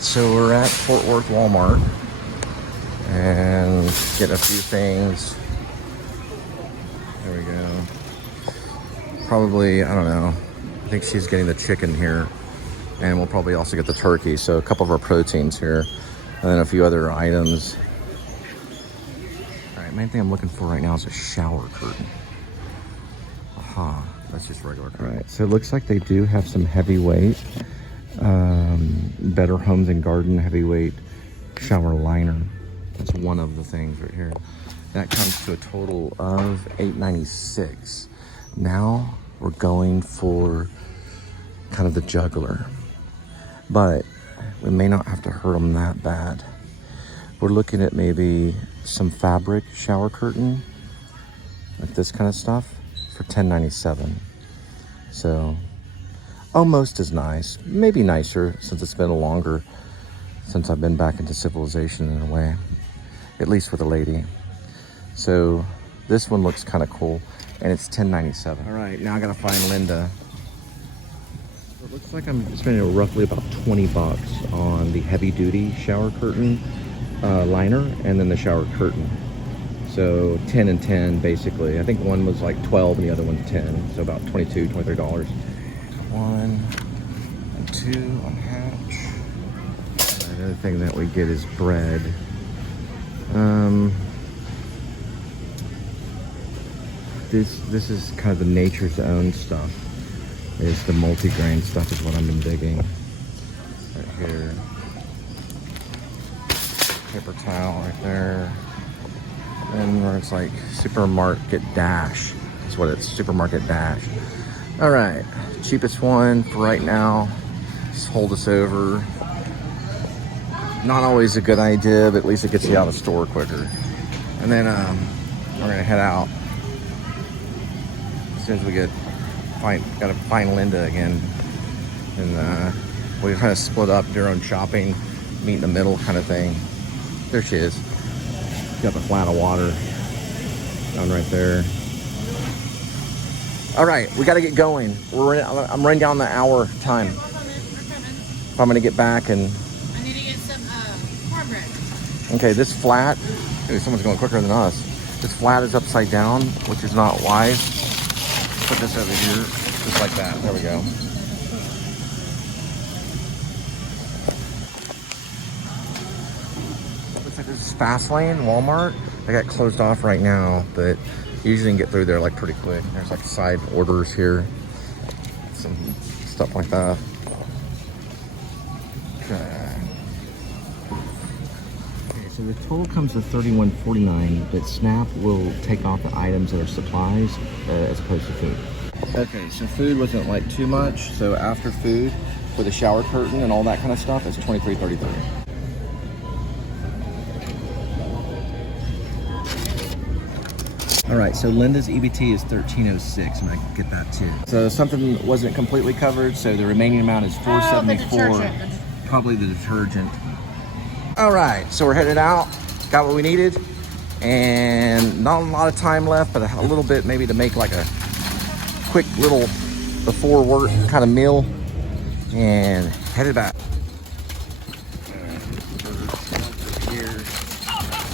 right, so we're at Fort Worth Walmart and get a few things. There we go. Probably, I don't know. I think she's getting the chicken here, and we'll probably also get the turkey. So a couple of our proteins here, and then a few other items. All right, main thing I'm looking for right now is a shower curtain. Aha, that's just regular curtain. All right, so it looks like they do have some heavyweight, Better Homes and Garden heavyweight shower liner. That's one of the things right here. That comes to a total of $8.96. Now we're going for kind of the juggler, but we may not have to hurt them that bad. We're looking at maybe some fabric shower curtain, like this kind of stuff, for $10.97. So almost as nice, maybe nicer, since it's been longer since I've been back into civilization in a way, at least with a lady. So this one looks kind of cool, and it's $10.97. All right, now I gotta find Linda. It looks like I'm spending roughly about 20 bucks on the heavy duty shower curtain liner, and then the shower curtain. So 10 and 10 basically. I think one was like 12 and the other one's 10. So about $22, $23. 1 and 2 on Hatch. Another thing that we get is bread. This is kind of the Nature's Own stuff. Is the multi-grain stuff is what I've been digging. Right here. Paper towel right there. And where it's like Supermarket Dash. That's what it's, Supermarket Dash. All right, cheapest one for right now. Just hold us over. Not always a good idea, but at least it gets you out of the store quicker. And then we're gonna head out as soon as we gotta find Linda again. And we kind of split up during shopping, meet in the middle kind of thing. There she is. Got the flat of water down right there. All right, we got to get going. I'm running down the hour time. We're coming. If I'm gonna get back, and I need to get some cornbread. okay, this flat. Maybe someone's going quicker than us. This flat is upside down, which is not wise. Put this over here, just like that. There we go. Looks like there's fast lane, Walmart. They got closed off right now, but you usually can get through there like pretty quick. There's like side orders here, some stuff like that. Okay. So the total comes to $31.49, but Snap will take off the items that are supplies as opposed to food. Okay, so food wasn't like too much. So after food, for the shower curtain and all that kind of stuff, it's $23.33. All right, so Linda's EBT is $13.06, and I can get that too. So something wasn't completely covered, so the remaining amount is $4.74. Probably the detergent. All right, so we're headed out. Got what we needed, and not a lot of time left, but a little bit maybe to make like a quick little before work kind of meal, and headed back. Here,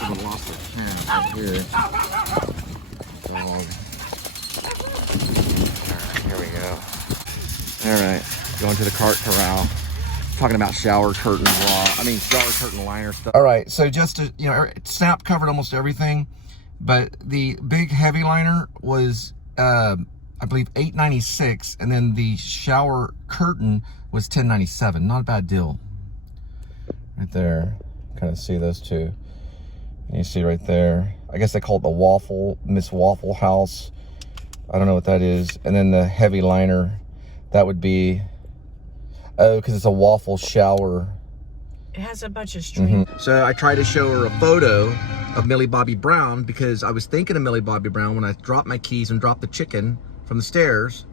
we lost our pen right here. Here we go. All right, going to the cart corral. Talking about shower curtain shower curtain liner stuff. All right, so just to, Snap covered almost everything, but the big heavy liner was, I believe, $8.96, and then the shower curtain was $10.97. Not a bad deal. Right there, kind of see those two. And you see right there, I guess they call it the Miss Waffle House. I don't know what that is. And then the heavy liner, that would be, because it's a waffle shower. It has a bunch of strings. So I tried to show her a photo of Millie Bobby Brown, because I was thinking of Millie Bobby Brown when I dropped my keys and dropped the chicken from the stairs,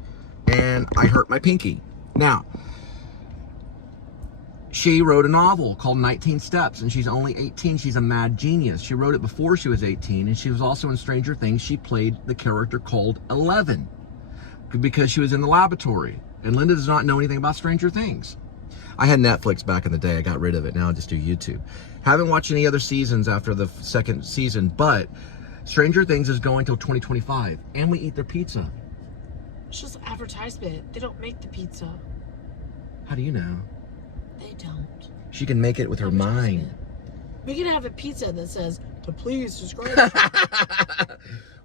and I hurt my pinky. Now, she wrote a novel called 19 Steps, and she's only 18. She's a mad genius. She wrote it before she was 18, and she was also in Stranger Things. She played the character called 11 because she was in the laboratory. And Linda does not know anything about Stranger Things. I had Netflix back in the day. I got rid of it. Now I just do YouTube. Haven't watched any other seasons after the second season, but Stranger Things is going till 2025, and we eat their pizza. It's just advertisement. They don't make the pizza. How do you know? They don't. She can make it with her mind. We can have a pizza that says, to please subscribe.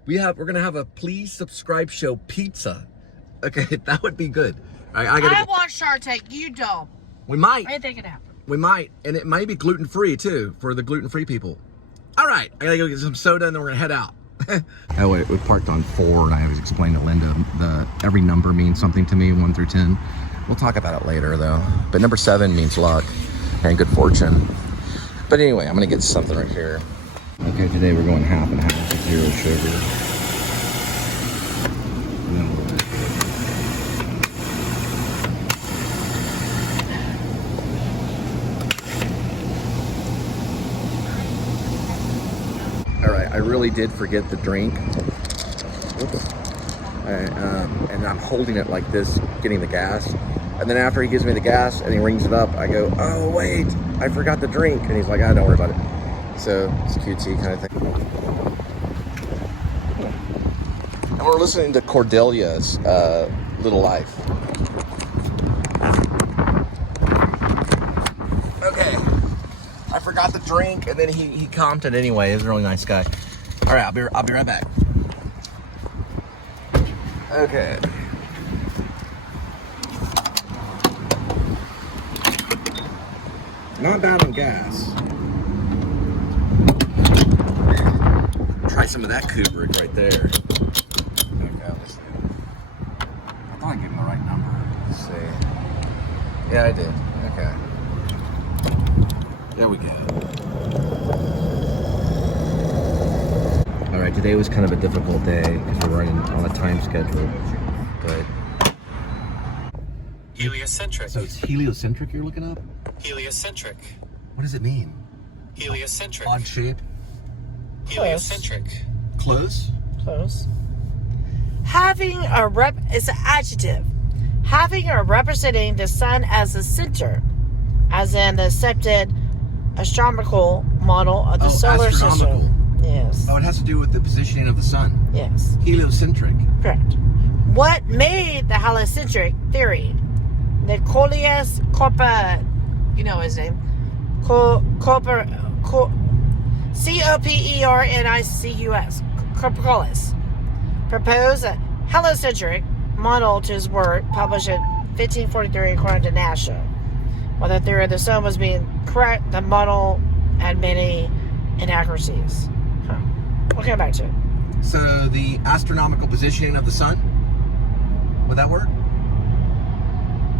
We're gonna have a please subscribe show pizza. Okay, that would be good. I watch Shark Tank. You don't. We might. I think it happened. We might, and it might be gluten-free too for the gluten-free people. All right, I gotta go get some soda, and then we're gonna head out. Oh wait, we parked on 4, and I was explaining to Linda every number means something to me, 1 through 10. We'll talk about it later though. But number 7 means luck and good fortune. But anyway, I'm gonna get something right here. Okay, today we're going half and half, 0 sugar. All right, I really did forget the drink. Oops. And I'm holding it like this, getting the gas. And then after he gives me the gas and he rings it up, I go, oh wait, I forgot the drink. And he's like, don't worry about it. So it's cutesy kind of thing. And we're listening to Cordelia's Little Life. Okay, I forgot the drink, and then he commented anyway. He was a really nice guy. All right, I'll be right back. Okay. Not bad on gas. Try some of that Kubrick right there. Okay, let's see. I thought I gave him the right number. Let's see. Yeah, I did. Okay. There we go. All right, today was kind of a difficult day because we're running on a time schedule, but... Heliocentric. So it's heliocentric you're looking up? Heliocentric. What does it mean? Heliocentric. Odd shape? Heliocentric. Close? Close. Having a it's an adjective. Having or representing the sun as the center, as in the accepted astronomical model of the solar system. Yes. Oh, it has to do with the positioning of the sun. Yes. Heliocentric. Correct. What made the heliocentric theory? Nicolaus Copernicus, you know his name, Copernicus, Copernicus, proposed a heliocentric model to his work, published in 1543 according to NASA. While the theory of the sun was being correct, the model had many inaccuracies. We'll come back to it. So the astronomical positioning of the sun, would that work?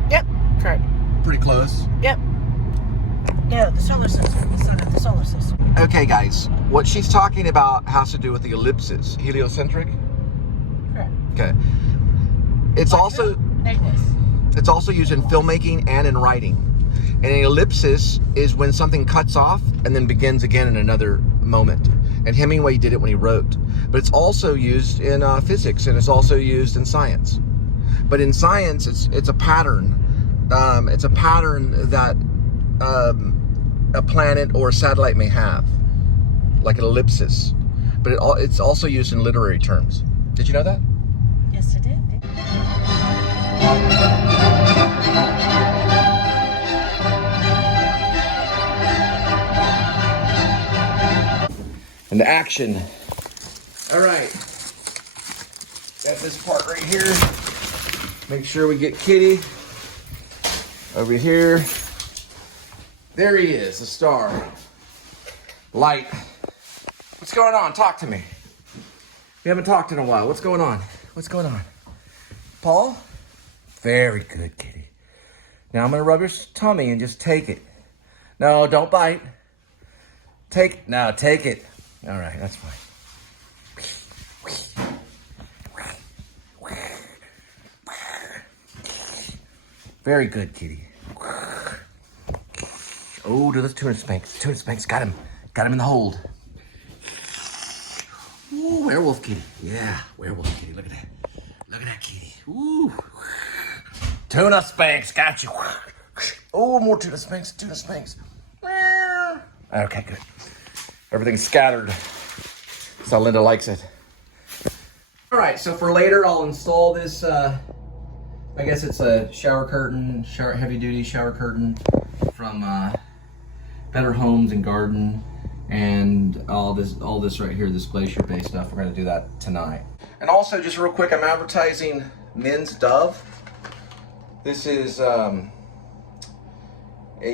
Yep, correct. Pretty close. Yep. No, the solar system. The sun of the solar system. Okay, guys, what she's talking about has to do with the ellipses. Heliocentric? Correct. Okay. It's also used in filmmaking and in writing. And an ellipsis is when something cuts off and then begins again in another moment. And Hemingway did it when he wrote. But it's also used in physics, and it's also used in science. But in science, it's a pattern. It's a pattern that a planet or a satellite may have, like an ellipsis. But it's also used in literary terms. Did you know that? Yes, I did. And action. All right. Got this part right here. Make sure we get Kitty over here. There he is, the star. Light. What's going on? Talk to me. We haven't talked in a while. What's going on? What's going on? Paul? Very good, Kitty. Now I'm gonna rub your tummy and just take it. No, don't bite. Take it. All right, that's fine. Very good, Kitty. Oh, do those tuna spanks. Tuna spanks got him. Got him in the hold. Ooh, werewolf Kitty. Yeah, werewolf Kitty. Look at that. Look at that Kitty. Ooh. Tuna spanks got you. Oh, more tuna sphinx, tuna sphinx. Okay, good. Everything's scattered. That's how Linda likes it. All right, so for later, I'll install this, I guess it's a shower curtain, heavy-duty shower curtain from Better Homes and Garden, and all this right here, this glacier-based stuff. We're gonna do that tonight. And also, just real quick, I'm advertising Men's Dove. This is a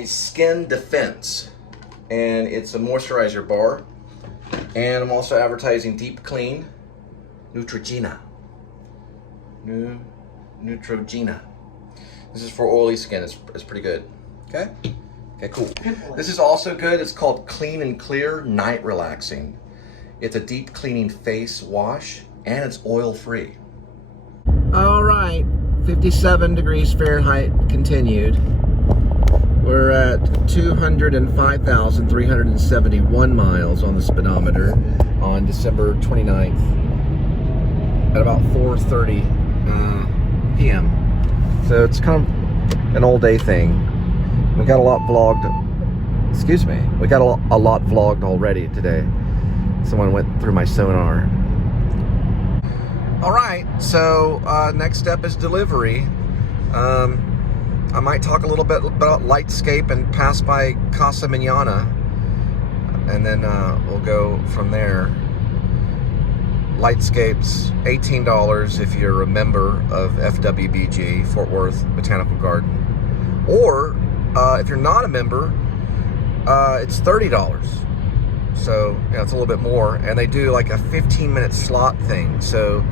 skin defense, and it's a moisturizer bar. And I'm also advertising Deep Clean Neutrogena. Neutrogena. This is for oily skin. It's pretty good. Okay? Okay, cool. This is also good. It's called Clean and Clear Night Relaxing. It's a deep cleaning face wash, and it's oil-free. All right, 57 degrees Fahrenheit continued. We're at 205,371 miles on the speedometer on December 29th at about 4:30 p.m. So it's kind of an all-day thing. We got a lot vlogged. Excuse me. We got a lot vlogged already today. Someone went through my sonar. All right. So next step is delivery. I might talk a little bit about Lightscape and pass by Casa Manana, and then we'll go from there. Lightscape's $18 if you're a member of FWBG, Fort Worth Botanical Garden. Or if you're not a member, it's $30. So yeah, it's a little bit more. And they do like a 15-minute slot thing. So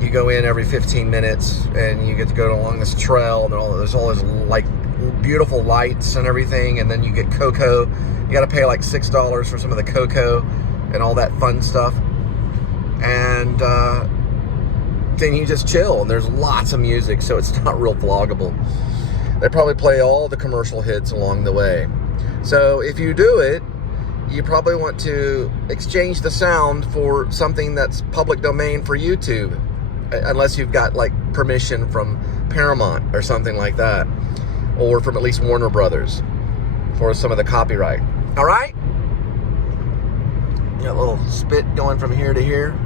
you go in every 15 minutes and you get to go along this trail, and there's all this like beautiful lights and everything, and then you get cocoa. You got to pay like $6 for some of the cocoa and all that fun stuff. And then you just chill, and there's lots of music, so it's not real vloggable. They probably play all the commercial hits along the way. So if you do it, you probably want to exchange the sound for something that's public domain for YouTube, unless you've got like permission from Paramount or something like that, or from at least Warner Brothers for some of the copyright. All right? Got a little spit going from here to here.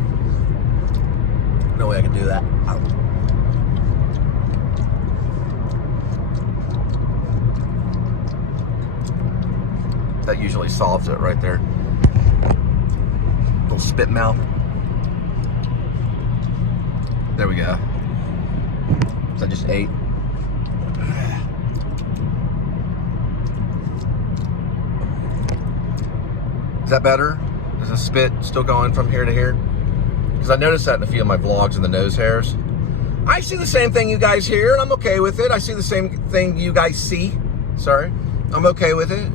No way I can do that. That usually solves it right there. Little spit mouth. There we go. So I just ate. Is that better? Is the spit still going from here to here? Because I noticed that in a few of my vlogs in the nose hairs. I see the same thing you guys hear, and I'm okay with it. I see the same thing you guys see. Sorry. I'm okay with it.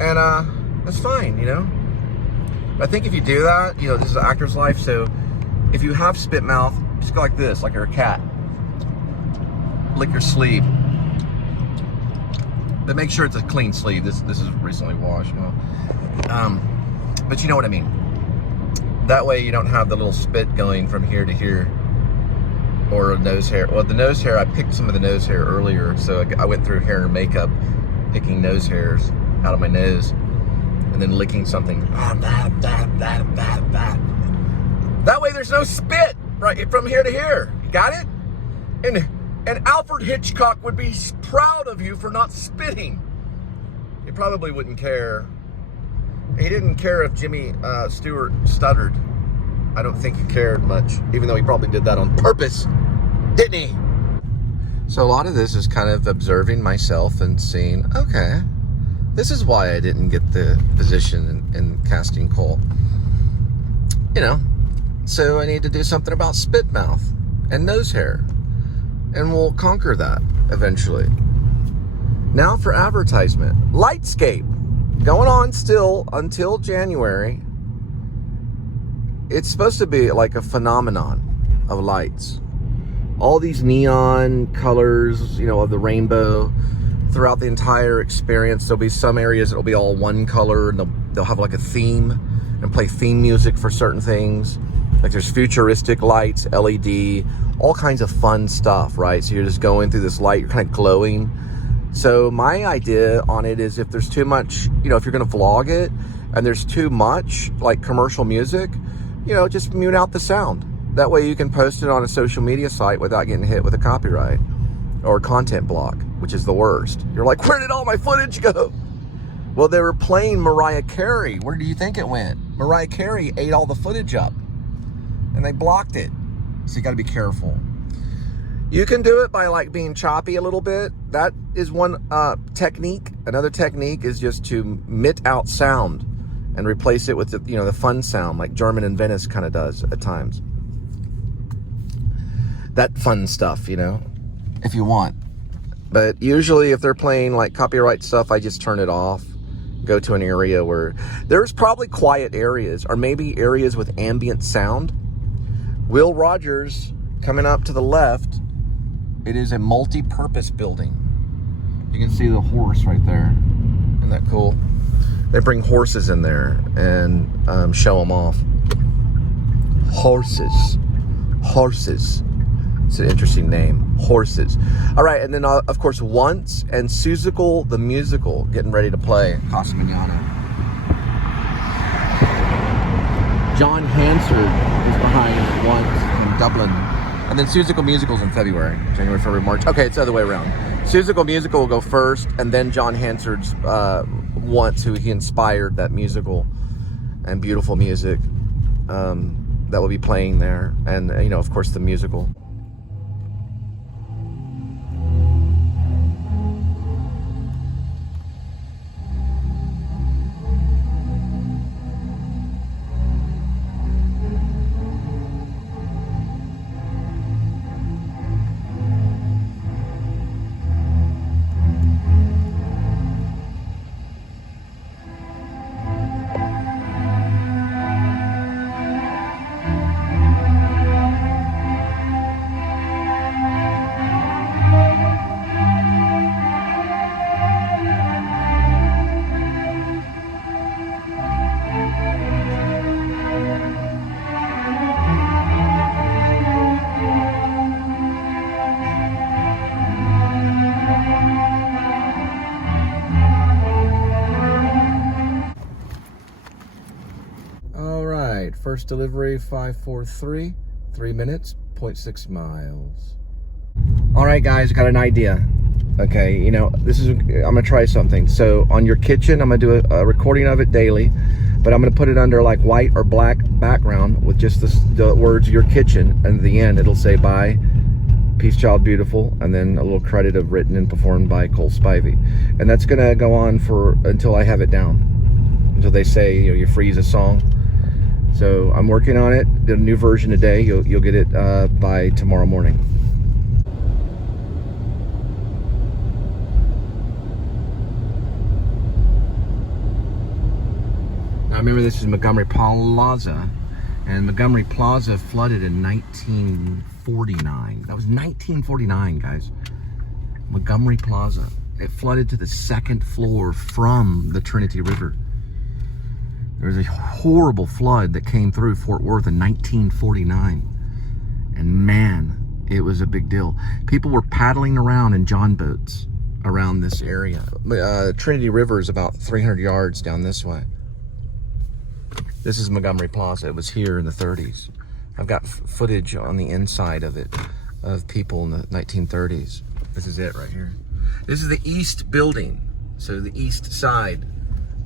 And that's fine, you know? But I think if you do that, you know, this is an actor's life, so if you have spit mouth, just go like this, like you're a cat. Lick your sleeve. But make sure it's a clean sleeve. This is recently washed. Well, but you know what I mean. That way you don't have the little spit going from here to here. Or a nose hair. Well, the nose hair, I picked some of the nose hair earlier, so I went through hair and makeup picking nose hairs out of my nose and then licking something. That way there's no spit right from here to here. You got it? And Alfred Hitchcock would be proud of you for not spitting. He probably wouldn't care. He didn't care if Jimmy Stewart stuttered. I don't think he cared much, even though he probably did that on purpose, didn't he? So a lot of this is kind of observing myself and seeing, okay, this is why I didn't get the position in casting Cole. You know, so I need to do something about spit mouth and nose hair, and we'll conquer that eventually. Now for advertisement. Lightscape. Going on still until January. It's supposed to be like a phenomenon of lights. All these neon colors, you know, of the rainbow throughout the entire experience. There'll be some areas that'll be all one color, and they'll have like a theme and play theme music for certain things. Like there's futuristic lights, LED, all kinds of fun stuff, right? So you're just going through this light, you're kind of glowing. So my idea on it is if there's too much, you know, if you're going to vlog it and there's too much like commercial music, you know, just mute out the sound. That way you can post it on a social media site without getting hit with a copyright or content block, which is the worst. You're like, where did all my footage go? Well, they were playing Mariah Carey. Where do you think it went? Mariah Carey ate all the footage up and they blocked it. So you got to be careful. You can do it by like being choppy a little bit. That is one technique. Another technique is just to mit out sound and replace it with the, you know, the fun sound like German in Venice kind of does at times. That fun stuff, you know, if you want. But usually if they're playing like copyright stuff, I just turn it off. Go to an area where there's probably quiet areas or maybe areas with ambient sound. Will Rogers coming up to the left. It is a multi-purpose building. You can see the horse right there. Isn't that cool? They bring horses in there and show them off. Horses. Horses. It's an interesting name. Horses. All right, and then of course Once and Susical the Musical getting ready to play. Casa Manana. John Hansard is behind Once in Dublin. And then Susical Musical's in February. January, February, March. Okay, it's the other way around. Susical Musical will go first, and then John Hansard's Once, who he inspired that musical and beautiful music that will be playing there. And, you know, of course, the musical. First delivery 543, 3 minutes, 0.6 miles. All right, guys, I got an idea. Okay, you know, I'm gonna try something. So on your kitchen, I'm gonna do a recording of it daily, but I'm gonna put it under like white or black background with just the words "your kitchen," and at the end it'll say "by Peace Child Beautiful," and then a little credit of written and performed by Cole Spivey. And that's gonna go on until I have it down, until they say, you know, you freeze a song. So I'm working on it. Did a new version today. You'll get it by tomorrow morning. Now remember, this is Montgomery Plaza, and Montgomery Plaza flooded in 1949. That was 1949, guys. Montgomery Plaza. It flooded to the second floor from the Trinity River. There was a horrible flood that came through Fort Worth in 1949. And man, it was a big deal. People were paddling around in john boats around this area. Trinity River is about 300 yards down this way. This is Montgomery Plaza. It was here in the 30s. I've got footage on the inside of it of people in the 1930s. This is it right here. This is the east building. So the east side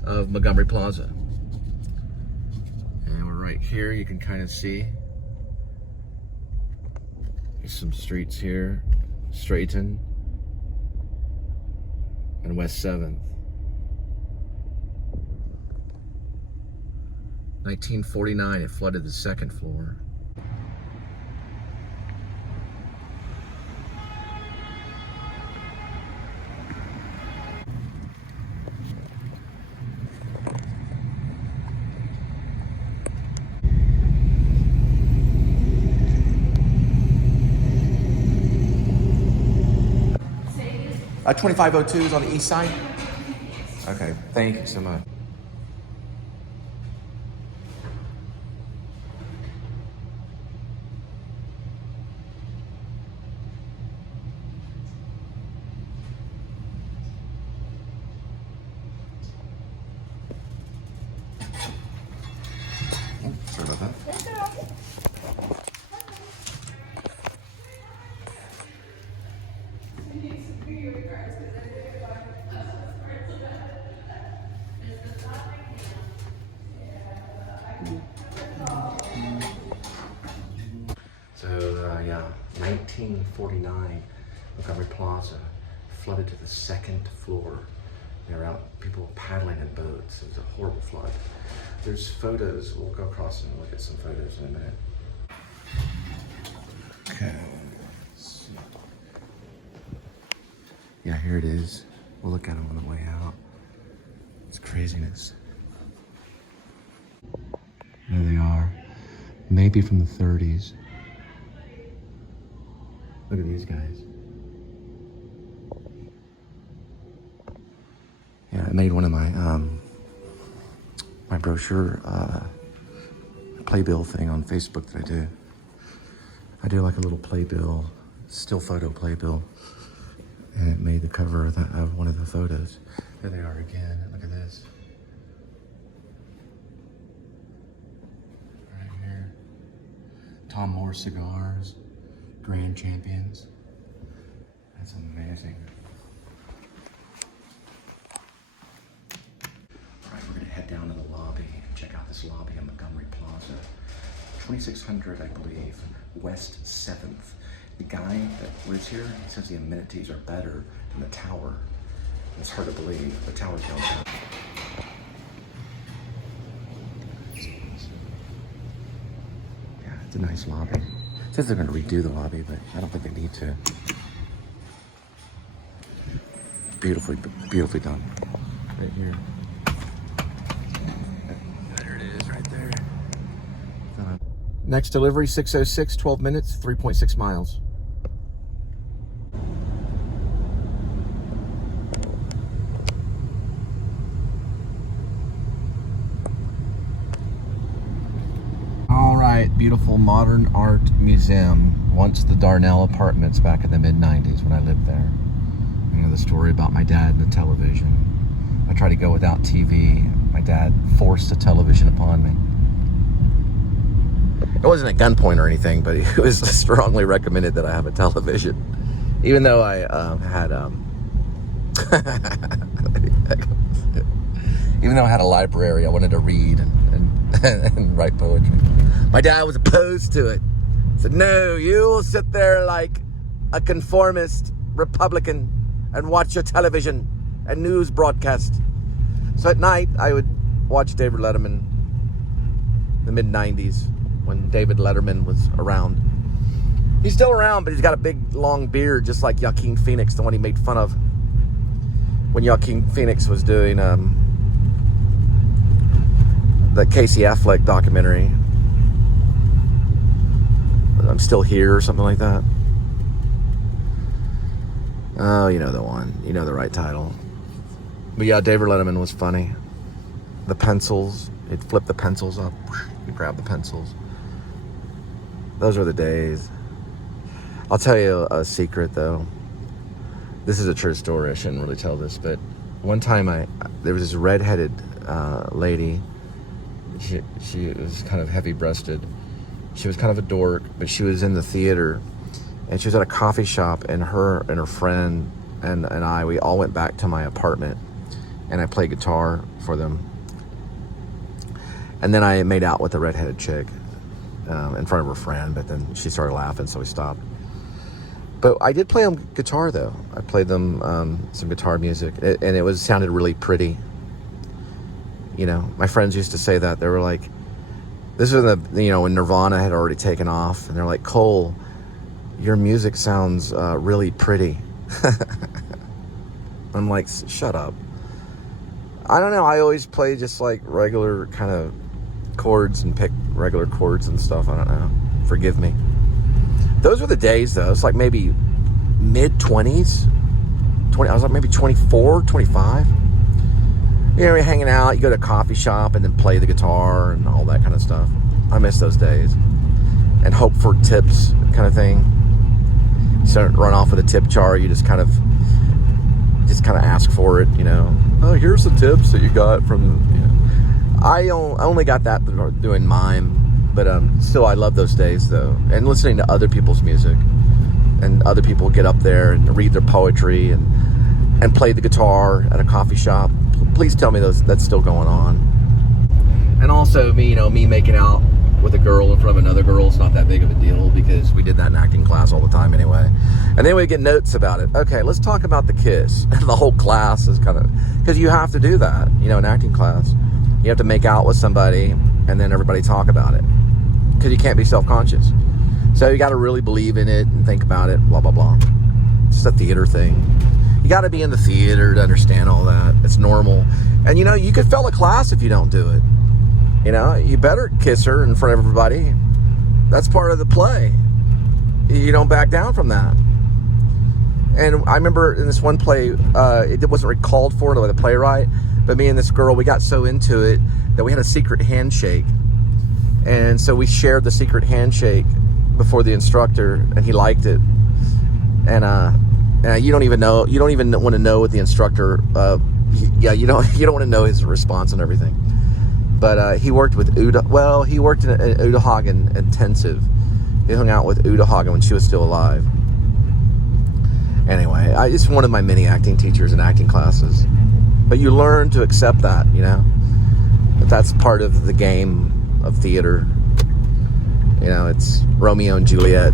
of Montgomery Plaza. Right here you can kind of see there's some streets here, Straighton and West 7th. 1949, it flooded the second floor. Uh, 2502 is on the east side. Okay, thank you so much. So, yeah, 1949, Montgomery Plaza flooded to the second floor. They were out, people paddling in boats. It was a horrible flood. There's photos. We'll go across and look at some photos in a minute. Okay. Yeah, here it is. We'll look at them on the way out. It's craziness. There they are. Maybe from the 30s. Look at these guys. Yeah, I made one of my my brochure playbill thing on Facebook that I do. I do like a little playbill, still photo playbill, and it made the cover of one of the photos. There they are again. Look at this. Right here. Tom Moore cigars, Grand Champions. That's amazing. All right, we're gonna head down to the lobby and check out this lobby in Montgomery Plaza. 2600, I believe, West 7th. The guy that lives here, he says the amenities are better than the tower. It's hard to believe. The tower's downtown. Yeah, it's a nice lobby. It says they're going to redo the lobby, but I don't think they need to. Beautifully, beautifully done. Right here. There it is, right there. Next delivery, 6:06, 12 minutes, 3.6 miles. All right, beautiful modern art museum. Once the Darnell Apartments back in the mid-90s when I lived there. You know, the story about my dad and the television. I tried to go without TV. My dad forced a television upon me. It wasn't at gunpoint or anything, but it was strongly recommended that I have a television. Even though I had even though I had a library, I wanted to read and write poetry. My dad was opposed to it. He said, no, you will sit there like a conformist Republican and watch your television and news broadcast. So at night, I would watch David Letterman in the mid-90s when David Letterman was around. He's still around, but he's got a big, long beard, just like Joaquin Phoenix, the one he made fun of when Joaquin Phoenix was doing the Casey Affleck documentary. I'm Still Here or something like that. Oh, you know the one. You know the right title. But yeah, David Letterman was funny. The pencils. He'd flip the pencils up. He'd grab the pencils. Those were the days. I'll tell you a secret, though. This is a true story. I shouldn't really tell this, but one time there was this redheaded lady. She was kind of heavy-breasted. She was kind of a dork, but she was in the theater, and she was at a coffee shop, and her and her friend and I, we all went back to my apartment, and I played guitar for them. And then I made out with the redheaded chick in front of her friend, but then she started laughing, so we stopped. But I did play them guitar, though. I played them some guitar music, and it sounded really pretty. You know, my friends used to say that. They were like, this was when Nirvana had already taken off, and they're like, Cole, your music sounds really pretty. I'm like, shut up. I don't know. I always play just like regular kind of chords and pick regular chords and stuff. I don't know. Forgive me. Those were the days, though. It's like maybe mid-20s. I was like maybe 24, 25. You know, you're hanging out. You go to a coffee shop and then play the guitar and all that kind of stuff. I miss those days. And hope for tips kind of thing. So run off with a tip jar. You just kind of ask for it, you know. Oh, here's the tips that you got from, you know. I only got that doing mime, but still I love those days, though. And listening to other people's music. and other people get up there and read their poetry and play the guitar at a coffee shop. Please tell me that's still going on. And also me making out with a girl in front of another girl is not that big of a deal, because we did that in acting class all the time anyway. And then we get notes about it. Okay, let's talk about the kiss. And the whole class is kind of, because you have to do that, in acting class. You have to make out with somebody and then everybody talk about it, because you can't be self-conscious. So you got to really believe in it and think about it, blah, blah, blah. It's just a theater thing. You got to be in the theater to understand all that. It's normal. And you could fail a class if you don't do it. You better kiss her in front of everybody. That's part of the play. You don't back down from that. And I remember in this one play, it wasn't called for by the playwright, but me and this girl, we got so into it that we had a secret handshake. And so we shared the secret handshake before the instructor, and he liked it. And you don't even want to know what the instructor, you don't want to know his response and everything. But he worked with Uda. Well, he worked in an Uda Hagen intensive. He hung out with Uda Hagen when she was still alive. Anyway, it's one of my many acting teachers in acting classes. But you learn to accept that, But that's part of the game of theater. It's Romeo and Juliet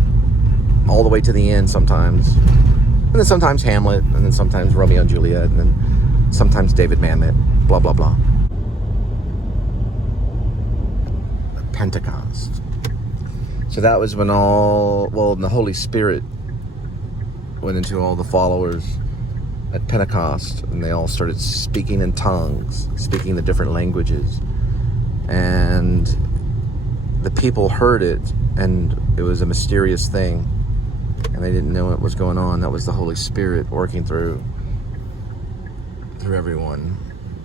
all the way to the end sometimes. And then sometimes Hamlet, and then sometimes Romeo and Juliet, and then sometimes David Mamet, blah, blah, blah. Pentecost. So that was when the Holy Spirit went into all the followers at Pentecost, and they all started speaking in tongues, speaking the different languages. And the people heard it, and it was a mysterious thing, and they didn't know what was going on. That was the Holy Spirit working through everyone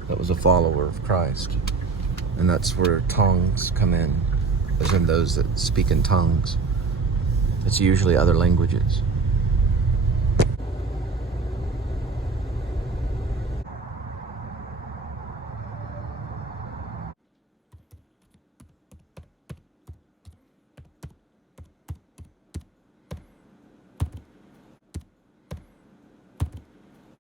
that was a follower of Christ. And that's where tongues come in. Those are those that speak in tongues. It's usually other languages.